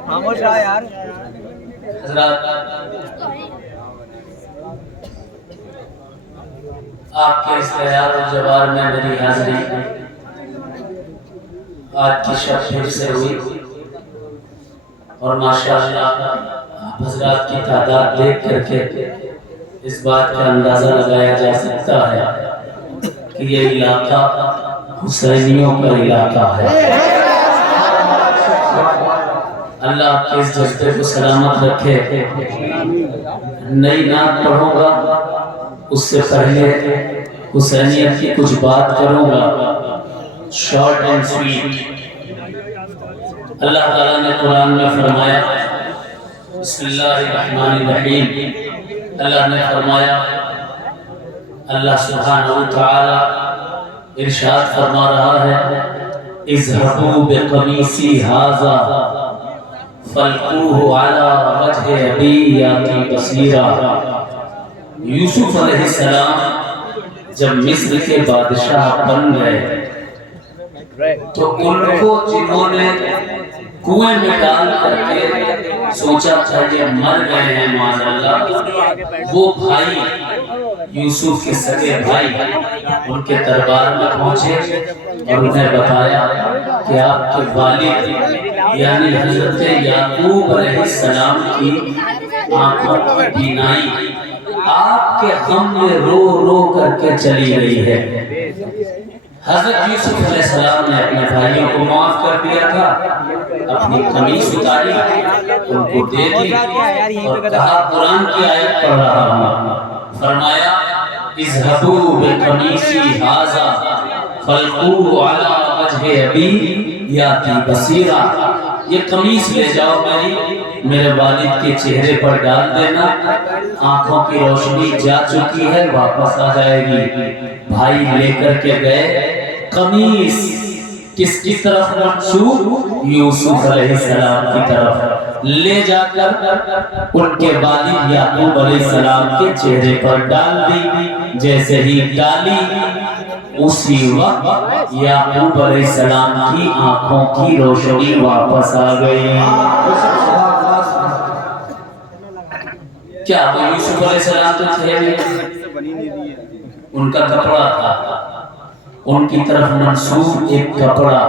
خاموش رہا یار. حضرات آپ کے اس خیال و جوار میں میری حاضری آج کی شب پھر سے ہوئی اور ماشاءاللہ آپ حضرات کی تعداد دیکھ کر کے اس بات کا اندازہ لگایا جا سکتا ہے کہ یہ علاقہ حسینیوں کا علاقہ ہے. اللہ آپ کے اس جذبے کو سلامت رکھے. نئی نعت پڑھوں گا، اس سے پہلے حسینیت کی کچھ بات کروں گا، شارٹ اینڈ سویٹ. اللہ تعالیٰ نے قرآن میں فرمایا بسم اللہ الرحمن الرحیم. اللہ نے فرمایا، اللہ سبحانہ وتعالی ارشاد فرما رہا ہے اذهبوا بقمیصی ھذا فَالْقُوهُ عَلَى وَجْهِ أَبِي يَأْتِ بَصِيرًا. یوسف علیہ السلام جب مصر کے بادشاہ بن گئے تو ان کو جنہوں نے کنویں میں ڈال کر کے سوچا تھا یہ مر گئے ہیں معاذ اللہ، وہ بھائی یوسف کے سگے بھائی ان کے دربار میں پہنچے اور انہیں بتایا کہ آپ کے والد یعنی حضرت یعقوب علیہ السلام کی آنکھوں کی بینائی آپ کے غم میں رو رو کر کے چلی گئی ہے. حضرت یوسف علیہ السلام نے اپنے بھائیوں کو معاف کر دیا تھا، اپنی قمیص اتاری ان کو دے دی اور کہا قرآن کی آیت پڑھ رہا ہوں. فرمایا اذهبوا بقمیصی ھذا فَالْقُوهُ عَلَى وَجْهِ أَبِي يَأْتِ بَصِيرًا. یہ قمیص لے جاؤ میرے والد کے چہرے پر ڈال دینا، آنکھوں کی روشنی جا چکی ہے، واپس آ جائے گی. بھائی لے کر کے گئے. قمیص کس کی طرف منسوب؟ یوسف علیہ السلام کی طرف. لے جا کر ان کے والد یعقوب علیہ السلام کے چہرے پر ڈال دی. جیسے ہی ڈالی اسی وقت یعقوب علیہ السلام کی آنکھوں کی روشنی واپس آ گئی. کیا وہ یوسف علیہ السلام تو تھے نہیں، ان کا کپڑا تھا، ان کی طرف منسوب ایک کپڑا.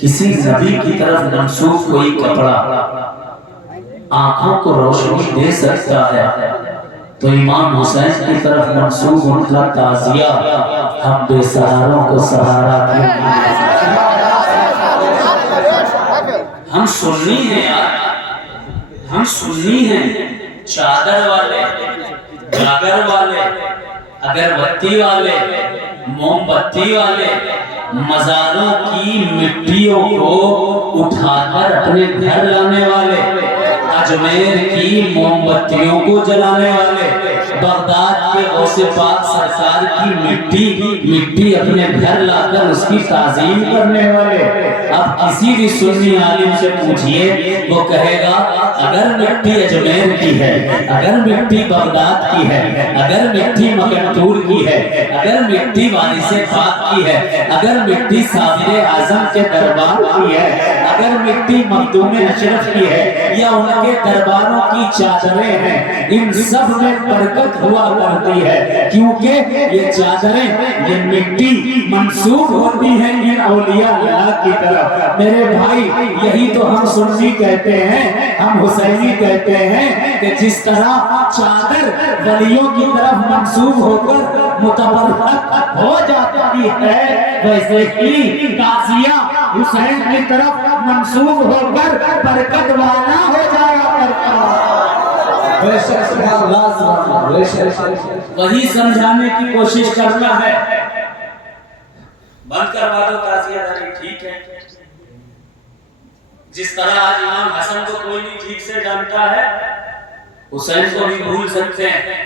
کسی نبی کی طرف منسوب کوئی کپڑا آنکھوں کو روشنی دے سکتا ہے تو امام حسین کی طرف منسوب ان کا تعزیہ ہم بے سہاروں کو سہارا کیوں. ہم سنی ہیں یار، ہم سنی ہیں، چادر والے، گاگر والے، اگربتی والے، موم بتی والے مزاروں کی مٹیوں کو اٹھا کر اپنے گھر لانے والے، اجمیر کی موم بتیوں کو جلانے والے، بغداد کے غوث پاک سرکار کی مٹی اپنے گھر لا کر اس کی تعظیم کرنے والے. اب کسی بھی سنی عالم سے پوچھئے وہ کہے گا اگر مٹی اجمیر کی ہے، اگر مٹی بغداد کی ہے، اگر مٹی مکتور کی ہے، اگر مٹی وارث پاک کی ہے، اگر مٹی صابر اعظم کے دربار کی ہے، اگر مٹی مخدوم اشرف کی ہے یا ان کے درباروں کی چادریں ہیں، ان سب میں برکت ہوا کرتی ہے کیونکہ یہ چادریں، یہ مٹی منسوب ہوتی ہیں ان اولیاء اللہ کی طرف. میرے بھائی یہی تو ہم سنی کہتے ہیں، ہم حسینی کہتے ہیں کہ جس طرح چادر ولیوں کی طرف منسوب ہو کر متبرک ہو جاتی ہے، ویسے ہی تعزیہ حسین کی طرف منسوب ہو کر برکت والا ہو جایا کرتا ہے. وہی سمجھانے کی کوشش کرنا ہے. بند کروا دو تعزیہ داری، ٹھیک ہے. جس طرح آج امام حسن کو کوئی نہیں ٹھیک سے جانتا ہے، حسین کو بھی بھول سکتے ہیں.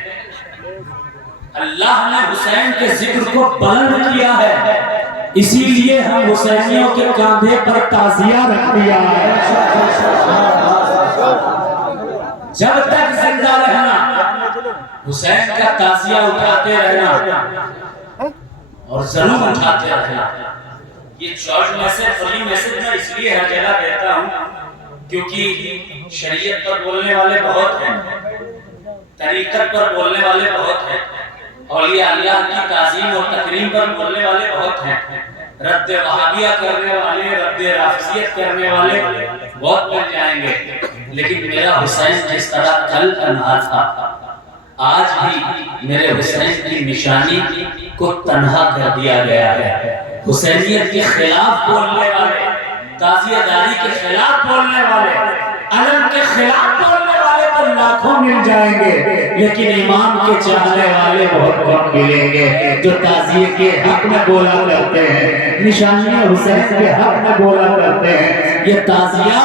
اللہ نے حسین کے ذکر کو بلند کیا ہے، اسی لیے ہم حسینیوں کے کاندھے پر تعزیہ رکھ دیا ہے. جب تک زندہ رہنا حسین کا تعزیہ اٹھاتے رہنا اور ضرور اٹھاتے رہنا. یہ شارٹ میسج فلی میسج میں اس لیے ہر جگہ دیتا ہوں کیونکہ شریعت پر بولنے والے بہت ہیں، طریقت پر بولنے والے بہت ہیں، اولیاء اللہ کی تعظیم اور تکریم پر بولنے والے بہت ہیں، رد وہابیہ کرنے والے، رد رافضیت کرنے والے بہت بن جائیں گے، لیکن میرا حسین جس طرح کل تنہا تھا، آج بھی میرے حسین کی نشانی کو تنہا کر دیا گیا ہے۔ حسینیت کے خلاف بولنے والے، تعزیہ داری کے خلاف بولنے والے، علم کے خلاف بولنے والے تو لاکھوں مل جائیں گے، لیکن امام کے چاہنے والے بہت کم ملیں گے جو تعزیے کے حق میں بولا کرتے ہیں، نشانی حسین کے حق میں بولا کرتے ہیں۔ یہ تعزیہ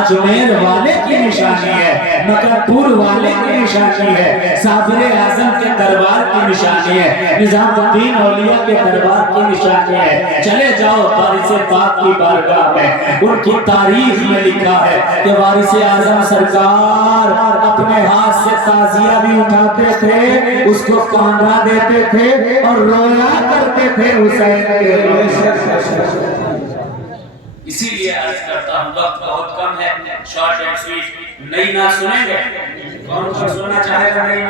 اجمیر والے کی نشانی ہے، مکرپور والے کی نشانی ہے، صابر اعظم کے دربار کی نشانی ہے، نظام الدین اولیاء کے دربار کی نشانی ہے۔ چلے جاؤ وارث پاک کی بارگاہ میں، ان کی تاریخ میں لکھا ہے کہ وارث اعظم سرکار اپنے ہاتھ سے تعزیہ بھی اٹھاتے تھے، اس کو کاندھا دیتے تھے اور رویا کرتے تھے حسین کے لیے۔ اسی لیے عرض کرتا ہوں وقت بہت کم ہے، شارٹ اینڈ سویٹ، نئی نعت سنیں گے؟ کون سننا چاہے گا نئی